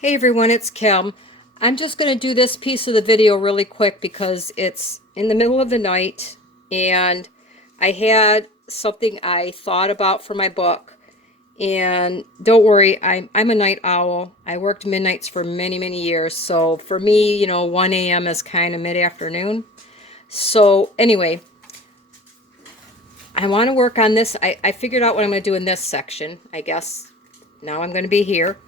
Hey everyone, it's Kim. I'm just going to do this piece of the video really quick because it's in the middle of the night and I had something I thought about for my book. And don't worry, I'm a night owl. I worked midnights for many, many years. So for me, 1 a.m. is kind of mid-afternoon. So anyway, I want to work on this. I figured out what I'm going to do in this section, I guess. Now I'm going to be here.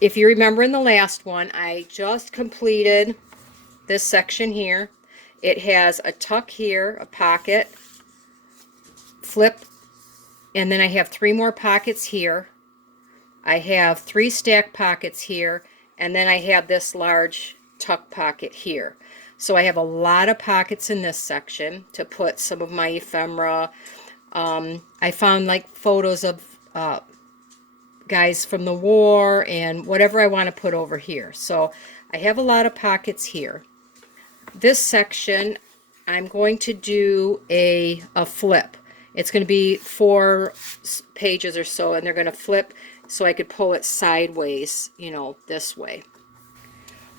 If you remember in the last one, I just completed this section here. It has a tuck here, a pocket, flip, and then I have 3 more pockets here. I have 3 stack pockets here, and then I have this large tuck pocket here. So I have a lot of pockets in this section to put some of my ephemera. I found like photos of guys from the war and whatever I want to put over here. So I have a lot of pockets here. This section, I'm going to do a flip. It's going to be 4 pages or so, and they're going to flip so I could pull it sideways, this way.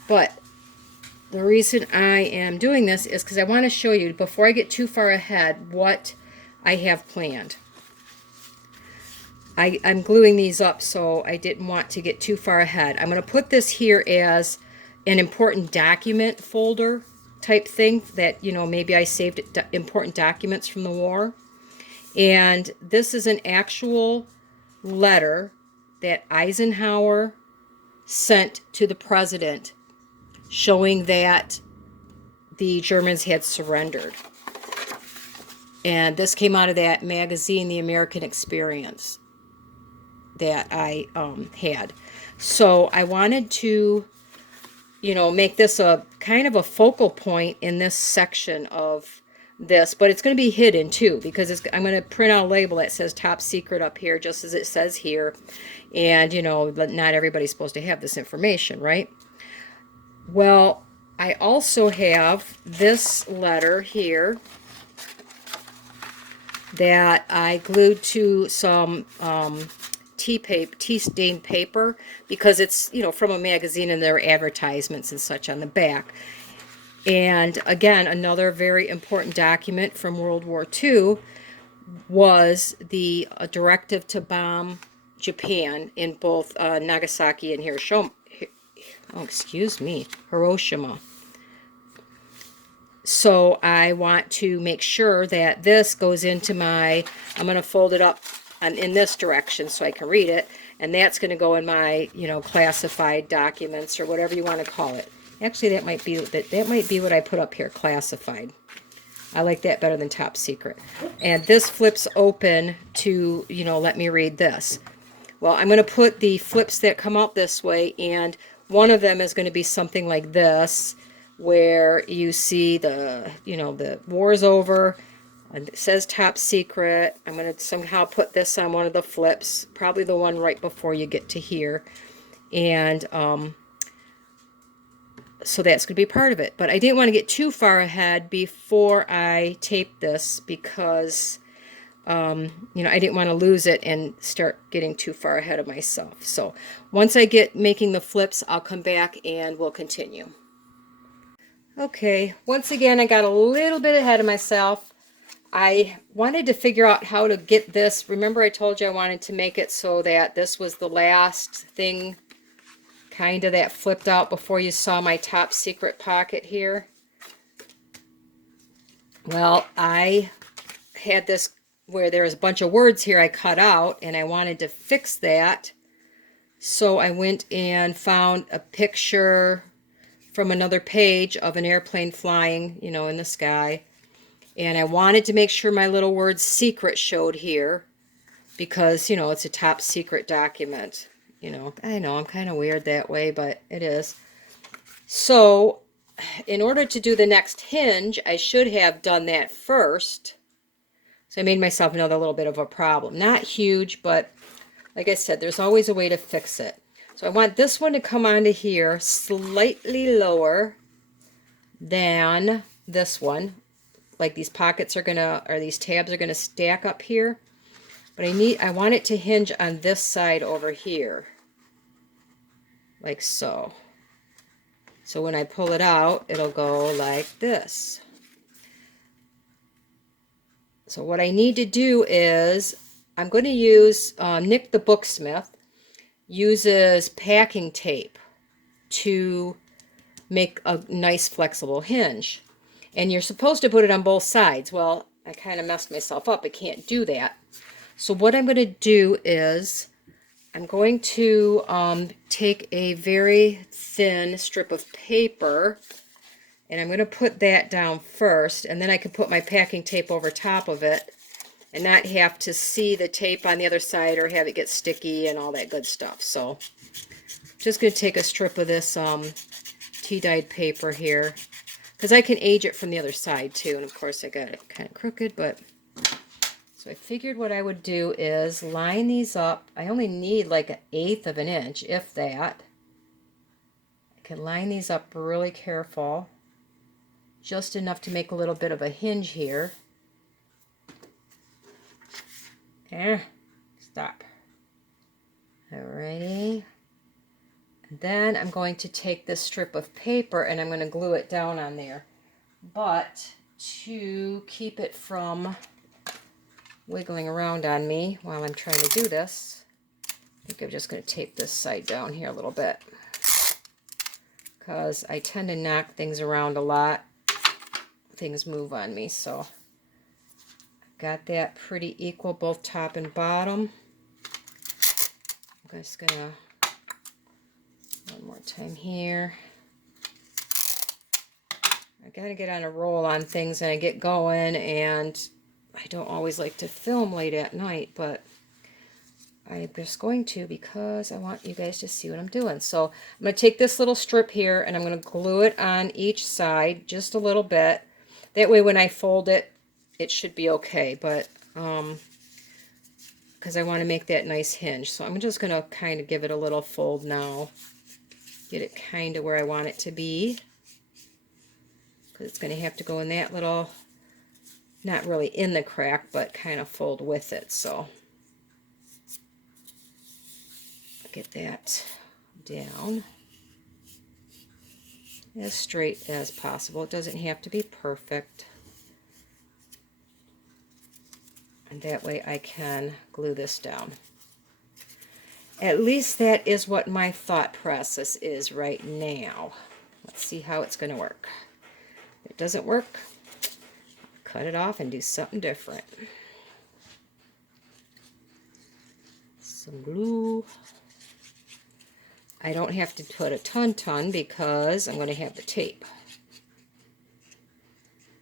But the reason I am doing this is because I want to show you, before I get too far ahead, what I have planned. I'm gluing these up, so I didn't want to get too far ahead. I'm going to put this here as an important document folder type thing that, maybe I saved important documents from the war. And this is an actual letter that Eisenhower sent to the president showing that the Germans had surrendered. And this came out of that magazine, The American Experience, that I had. So I wanted to, make this a kind of a focal point in this section of this, but it's going to be hidden too, because I'm going to print out a label that says top secret up here, just as it says here. And, not everybody's supposed to have this information, right? Well, I also have this letter here that I glued to some tea stained paper, because it's from a magazine and there are advertisements and such on the back. And again, another very important document from World War II was the directive to bomb Japan in both Nagasaki and Hiroshima. Oh, excuse me, Hiroshima. So I want to make sure that this goes into I'm going to fold it up in this direction so I can read it, and that's going to go in my, classified documents or whatever you want to call it. Actually, that might be what I put up here, classified. I like that better than top secret. And this flips open to, let me read this. Well, I'm going to put the flips that come out this way, and one of them is going to be something like this, where you see the war's over, and it says top secret. I'm going to somehow put this on one of the flips, probably the one right before you get to here. And so that's going to be part of it. But I didn't want to get too far ahead before I tape this, because I didn't want to lose it and start getting too far ahead of myself. So once I get making the flips, I'll come back and we'll continue. Okay, once again, I got a little bit ahead of myself. I wanted to figure out how to get this. Remember, I told you I wanted to make it so that this was the last thing kind of that flipped out before you saw my top secret pocket here. Well, I had this where there was a bunch of words here I cut out, and I wanted to fix that. So I went and found a picture from another page of an airplane flying, in the sky. And I wanted to make sure my little word secret showed here, because, it's a top secret document. I know I'm kind of weird that way, but it is. So in order to do the next hinge, I should have done that first. So I made myself another little bit of a problem. Not huge, but like I said, there's always a way to fix it. So I want this one to come onto here slightly lower than this one. Like these pockets are these tabs are gonna stack up here. But I want it to hinge on this side over here. like so. So when I pull it out, it'll go like this. So what I need to do is, I'm going to use, Nick the Booksmith uses packing tape to make a nice flexible hinge. And you're supposed to put it on both sides. Well, I kind of messed myself up. I can't do that. So what I'm going to do is, I'm going to take a very thin strip of paper, and I'm going to put that down first, and then I can put my packing tape over top of it and not have to see the tape on the other side or have it get sticky and all that good stuff. So just going to take a strip of this tea-dyed paper here, because I can age it from the other side too. And of course I got it kind of crooked, but so I figured what I would do is line these up. I only need like 1/8 of an inch, if that. I can line these up really careful, just enough to make a little bit of a hinge here. Stop. Alrighty. And then I'm going to take this strip of paper and I'm going to glue it down on there. But to keep it from wiggling around on me while I'm trying to do this, I think I'm just going to tape this side down here a little bit, because I tend to knock things around a lot. Things move on me, so I've got that pretty equal, both top and bottom. I'm just gonna, one more time here. I gotta get on a roll on things and I get going, and I don't always like to film late at night, but I'm just going to, because I want you guys to see what I'm doing. So I'm going to take this little strip here and I'm going to glue it on each side just a little bit. That way when I fold it, it should be okay. But because I want to make that nice hinge. So I'm just going to kind of give it a little fold now. Get it kind of where I want it to be. Because it's going to have to go in that little, not really in the crack, but kind of fold with it. So get that down as straight as possible. It doesn't have to be perfect. And that way I can glue this down. At least that is what my thought process is right now. Let's see how it's going to work. If it doesn't work, cut it off and do something different. Some glue. I don't have to put a ton because I'm going to have the tape.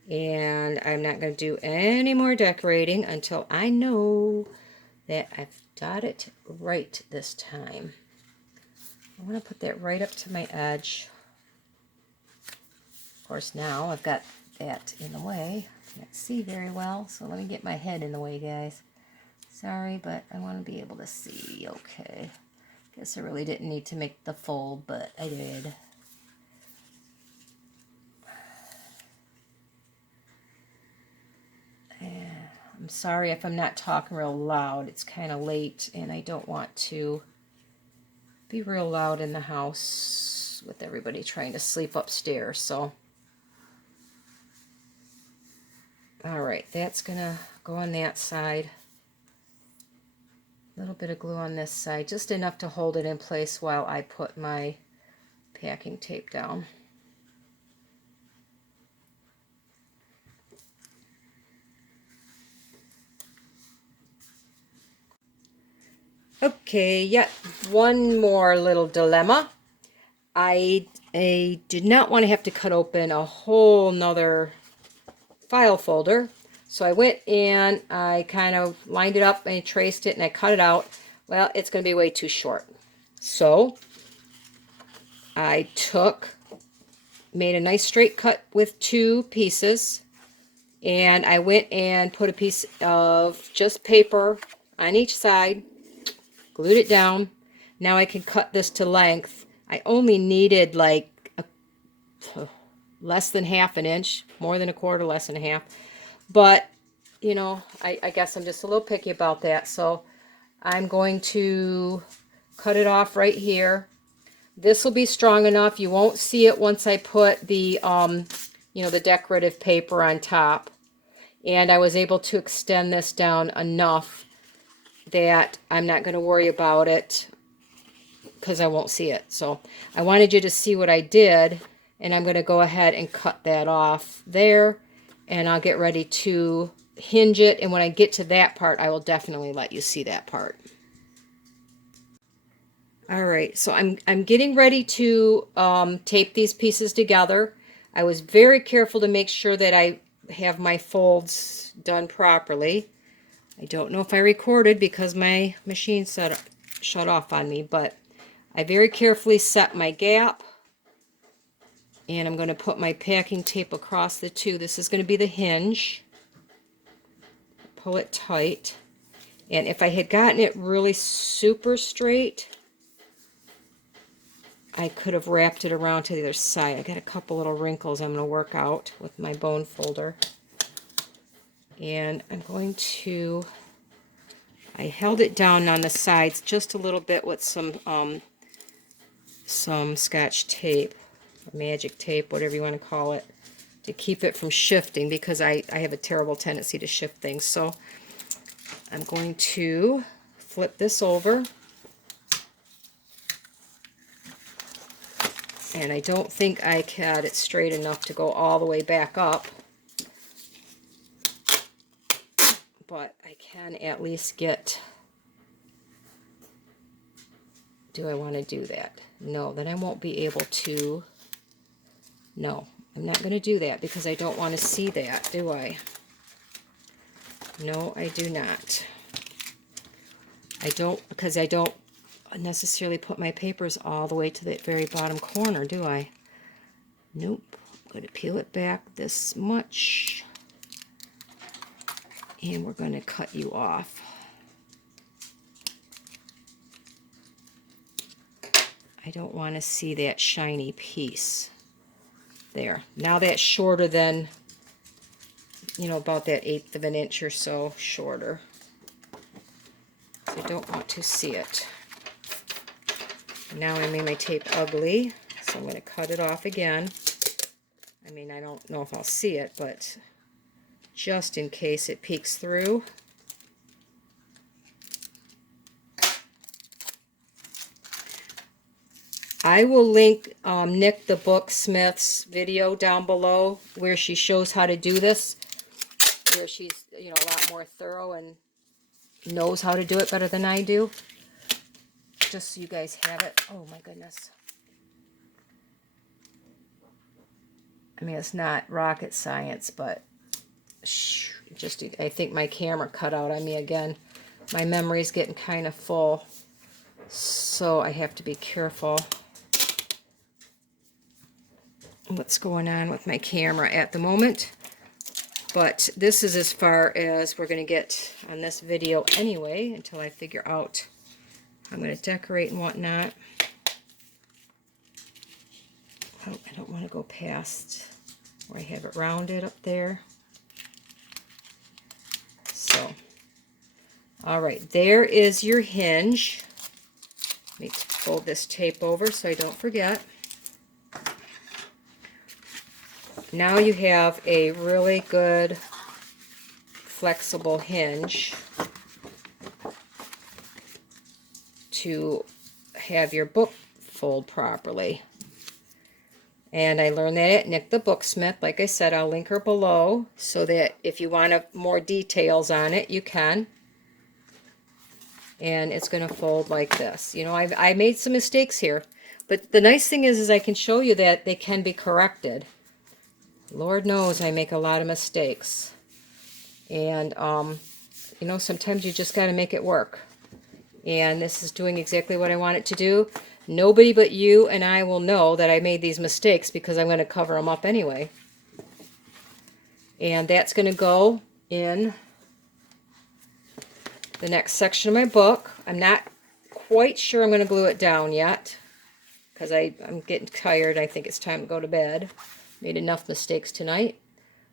And I'm not going to do any more decorating until I know that I've got it right this time. I want to put that right up to my edge. Of course, now I've got that in the way. I can't see very well, so let me get my head in the way, guys. Sorry, but I want to be able to see. Okay. Guess I really didn't need to make the fold, but I did. I'm sorry if I'm not talking real loud. It's kind of late and I don't want to be real loud in the house with everybody trying to sleep upstairs. So, alright, that's going to go on that side. A little bit of glue on this side, just enough to hold it in place while I put my packing tape down. Okay, yet one more little dilemma. I did not want to have to cut open a whole nother file folder. So I went and I kind of lined it up and I traced it and I cut it out. Well, it's going to be way too short. So I made a nice straight cut with 2 pieces, and I went and put a piece of just paper on each side, glued it down. Now I can cut this to length. I only needed like less than half an inch, more than a quarter, less than a half. But, you know, I guess I'm just a little picky about that. So I'm going to cut it off right here. This will be strong enough. You won't see it once I put the, the decorative paper on top. And I was able to extend this down enough that I'm not going to worry about it because I won't see it. So I wanted you to see what I did, and I'm going to go ahead and cut that off there, and I'll get ready to hinge it. And when I get to that part, I will definitely let you see that part. All right, so I'm getting ready to tape these pieces together. I was very careful to make sure that I have my folds done properly. I don't know if I recorded because my machine shut off on me, but I very carefully set my gap, and I'm going to put my packing tape across the two. This is going to be the hinge. Pull it tight, and if I had gotten it really super straight, I could have wrapped it around to the other side. I got a couple little wrinkles I'm going to work out with my bone folder. And I'm going to, I held it down on the sides just a little bit with some Scotch tape, or magic tape, whatever you want to call it, to keep it from shifting, because I have a terrible tendency to shift things. So I'm going to flip this over. And I don't think I had it straight enough to go all the way back up. But I can at least get... Do I want to do that? No, then I won't be able to... No, I'm not going to do that because I don't want to see that, do I? No, I do not. I don't, because I don't necessarily put my papers all the way to the very bottom corner, do I? Nope. I'm going to peel it back this much, and we're going to cut you off. I don't want to see that shiny piece there. Now that's shorter than, about that 1/8 of an inch or so shorter. So I don't want to see it. Now I made my tape ugly, so I'm going to cut it off again. I mean, I don't know if I'll see it, but just in case it peeks through. I will link Nick the Booksmith's video down below where she shows how to do this, where she's, a lot more thorough and knows how to do it better than I do. Just so you guys have it. Oh my goodness. I mean, it's not rocket science, but just, I think my camera cut out on me again. My memory's getting kind of full, so I have to be careful what's going on with my camera at the moment. But this is as far as we're going to get on this video anyway, until I figure out how I'm going to decorate and whatnot. Oh, I don't want to go past where I have it rounded up there. So, all right, there is your hinge. Let me fold this tape over so I don't forget. Now you have a really good flexible hinge to have your book fold properly. And I learned that at Nick the Booksmith. Like I said, I'll link her below so that if you want more details on it, you can. And it's going to fold like this. I made some mistakes here. But the nice thing is I can show you that they can be corrected. Lord knows I make a lot of mistakes. And, sometimes you just got to make it work. And this is doing exactly what I want it to do. Nobody but you and I will know that I made these mistakes because I'm going to cover them up anyway. And that's going to go in the next section of my book. I'm not quite sure I'm going to glue it down yet because I'm getting tired. I think it's time to go to bed. Made enough mistakes tonight.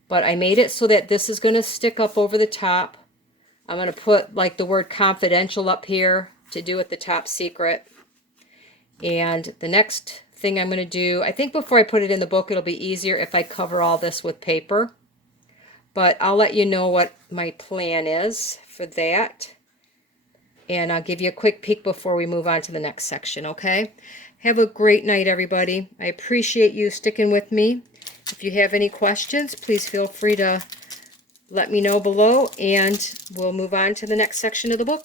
But I made it so that this is going to stick up over the top. I'm going to put like the word confidential up here to do with the top secret. And the next thing I'm going to do, I think before I put it in the book, it'll be easier if I cover all this with paper. But I'll let you know what my plan is for that. And I'll give you a quick peek before we move on to the next section, okay? Have a great night, everybody. I appreciate you sticking with me. If you have any questions, please feel free to let me know below, and we'll move on to the next section of the book.